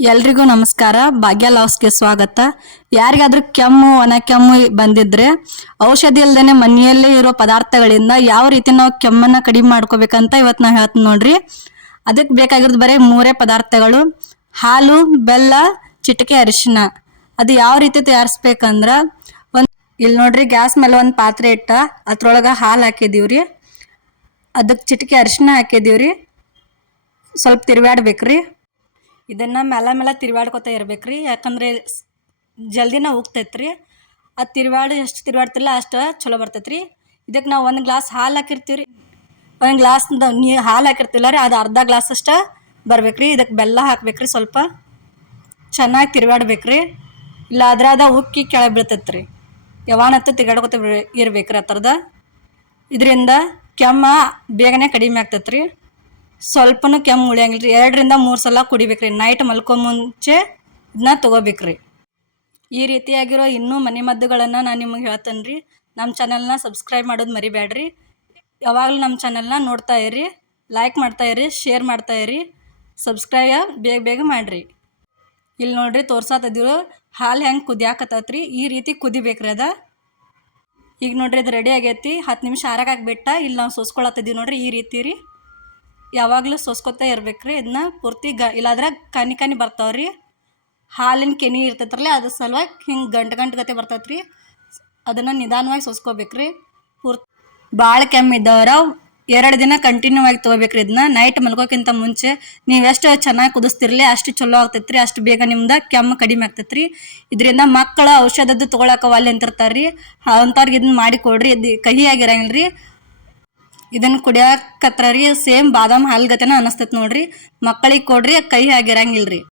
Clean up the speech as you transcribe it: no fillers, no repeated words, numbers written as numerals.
ಎಲ್ರಿಗೂ ನಮಸ್ಕಾರ. ಭಾಗ್ಯ ಲಾಸ್ಗೆ ಸ್ವಾಗತ. ಯಾರಿಗಾದ್ರೂ ಕೆಮ್ಮು ಒಣ ಕೆಮ್ಮು ಬಂದಿದ್ರೆ ಔಷಧಿ ಇಲ್ದೇನೆ ಮನೆಯಲ್ಲೇ ಇರೋ ಪದಾರ್ಥಗಳಿಂದ ಯಾವ ರೀತಿ ನಾವು ಕೆಮ್ಮನ್ನ ಕಡಿಮೆ ಮಾಡ್ಕೋಬೇಕಂತ ಇವತ್ತು ನಾವು ಹೇಳ್ತೀನಿ ನೋಡ್ರಿ. ಅದಕ್ಕೆ ಬೇಕಾಗಿರೋದು ಬರೀ 3 ಪದಾರ್ಥಗಳು: ಹಾಲು, ಬೆಲ್ಲ, ಚಿಟಿಕೆ ಅರಿಶಿನ. ಅದು ಯಾವ ರೀತಿ ತಯಾರಿಸ್ಬೇಕಂದ್ರ ಇಲ್ಲಿ ನೋಡ್ರಿ, ಗ್ಯಾಸ್ ಮೇಲೆ ಒಂದು ಪಾತ್ರೆ ಇಟ್ಟ ಅದ್ರೊಳಗೆ ಹಾಲು ಹಾಕಿದೀವ್ರಿ, ಅದಕ್ಕೆ ಚಿಟಿಕೆ ಅರಿಶಿನ ಹಾಕಿದೀವ್ರಿ, ಸ್ವಲ್ಪ ತಿರ್ವಾಡ್ಬೇಕ್ರಿ. ಇದನ್ನು ಮೇಲೆ ತಿರ್ವಾಡ್ಕೊತಾ ಇರ್ಬೇಕ್ರಿ, ಯಾಕಂದರೆ ಜಲ್ದಿನ ಉಗ್ತೈತ್ರಿ. ಅದು ಎಷ್ಟು ತಿರ್ವಾಡ್ತಿಲ್ಲ ಅಷ್ಟು ಚಲೋ ಬರ್ತೈತ್ರಿ. ಇದಕ್ಕೆ ನಾವು 1 ಗ್ಲಾಸ್ ಹಾಲು ಹಾಕಿರ್ತೀವಿ ರೀ, 1 ಗ್ಲಾಸ್ ಹಾಲು ಹಾಕಿರ್ತಿಲ್ಲ ರೀ, ಅದು ಅರ್ಧ ಗ್ಲಾಸ್ ಅಷ್ಟು ಬರ್ಬೇಕ್ರಿ. ಇದಕ್ಕೆ ಬೆಲ್ಲ ಹಾಕ್ಬೇಕ್ರಿ, ಸ್ವಲ್ಪ ಚೆನ್ನಾಗಿ ತಿರ್ವಾಡ್ಬೇಕ್ರಿ, ಇಲ್ಲ ಅದ ಉಕ್ಕಿ ಕೆಳಗೆ ಬೀಳ್ತೈತ್ರಿ. ಯಾವಾನತ್ತು ತಿರ್ಗಾಡ್ಕೊತ ಇರ್ಬೇಕ್ರಿ. ಆ ಥರದ ಇದರಿಂದ ಕೆಮ್ಮ ಬೇಗನೆ ಕಡಿಮೆ ಆಗ್ತೈತ್ರಿ. ಸ್ವಲ್ಪನೂ ಕೆಮ್ಮು ಉಳಿಯಂಗಿಲ್ಲ ರೀ. 2 ರಿಂದ 3 ಸಲ ಕುಡಿಬೇಕ್ರಿ. ನೈಟ್ ಮಲ್ಕೊ ಮುಂಚೆ ಇದನ್ನ ತೊಗೋಬೇಕ್ರಿ. ಈ ರೀತಿಯಾಗಿರೋ ಇನ್ನೂ ಮನೆಮದ್ದುಗಳನ್ನು ನಾನು ನಿಮಗೆ ಹೇಳ್ತೇನೆ ರೀ. ನಮ್ಮ ಚಾನಲ್ನ ಸಬ್ಸ್ಕ್ರೈಬ್ ಮಾಡೋದು ಮರಿಬೇಡ್ರಿ. ಯಾವಾಗಲೂ ನಮ್ಮ ಚಾನಲ್ನ ನೋಡ್ತಾ ಇರಿ, ಲೈಕ್ ಮಾಡ್ತಾ ಇರಿ, ಶೇರ್ ಮಾಡ್ತಾ ಇರಿ, ಸಬ್ಸ್ಕ್ರೈಬ್ ಬೇಗ ಮಾಡಿರಿ. ಇಲ್ಲಿ ನೋಡ್ರಿ, ತೋರ್ಸಾತಿದ್ರು ಹಾಲು ಹೆಂಗೆ ಕುದಿಯಾಕತ್ತೈತ್ರಿ. ಈ ರೀತಿ ಕುದಿಬೇಕ್ರಿ ಅದ. ಈಗ ನೋಡ್ರಿ, ಅದು ರೆಡಿ ಆಗೈತಿ. 10 ನಿಮಿಷ ಆರಾಕಾಗ್ಬಿಟ್ಟ ಇಲ್ಲಿ ನಾವು ಸೋಸ್ಕೊಳತ್ತಿದ್ದೀವಿ ನೋಡ್ರಿ. ಈ ರೀತಿ ರೀ, ಯಾವಾಗಲೂ ಸೋಸ್ಕೊತಾ ಇರ್ಬೇಕ್ರಿ. ಇದನ್ನ ಪೂರ್ತಿ ಇಲ್ಲಾದ್ರೆ ಕನಿ ಬರ್ತಾವ್ರಿ. ಹಾಲಿನ ಕೆನಿ ಇರ್ತೈತ್ರಲ್ಲ, ಅದ್ರ ಸಲುವಾಗಿ ಹಿಂಗೆ ಗಂಟು ಗತೆ ಬರ್ತೈತ್ರಿ. ಅದನ್ನು ನಿಧಾನವಾಗಿ ಸೋಸ್ಕೋಬೇಕ್ರಿ. ಭಾಳ ಕೆಮ್ಮಿದ್ದವ್ರ 2 ದಿನ ಕಂಟಿನ್ಯೂ ಆಗಿ ತೊಗೋಬೇಕ್ರಿ. ಇದನ್ನ ನೈಟ್ ಮಲ್ಕೋಕ್ಕಿಂತ ಮುಂಚೆ ನೀವು ಎಷ್ಟು ಚೆನ್ನಾಗಿ ಕುದಿಸ್ತಿರ್ಲಿ ಅಷ್ಟು ಚಲೋ ಆಗ್ತೈತ್ರಿ, ಅಷ್ಟು ಬೇಗ ನಿಮ್ದು ಕೆಮ್ಮು ಕಡಿಮೆ ಆಗ್ತೈತ್ರಿ. ಇದರಿಂದ ಮಕ್ಕಳ ಔಷಧದ್ದು ತೊಗೊಳಕ್ಕೆ ಒಲ್ಲೆ ಅಂತಿರ್ತಾರ್ರಿ, ಅಂಥವ್ರಿಗೆ ಇದನ್ನ ಮಾಡಿ ಕೊಡ್ರಿ. ಇದು ಕಹಿ ಆಗಿರಂಗಿಲ್ಲ ರೀ. ಇದನ್ನು ಕುಡಿಯಾಕತ್ರ ರೀ ಸೇಮ್ ಬಾದಾಮ್ ಹಾಲು ಗತೆನ ಅನಿಸ್ತೈತೆ ನೋಡ್ರಿ. ಮಕ್ಕಳಿಗೆ ಕೊಡ್ರಿ, ಕಹಿ ಆಗಿರಂಗಿಲ್ಲ ರೀ.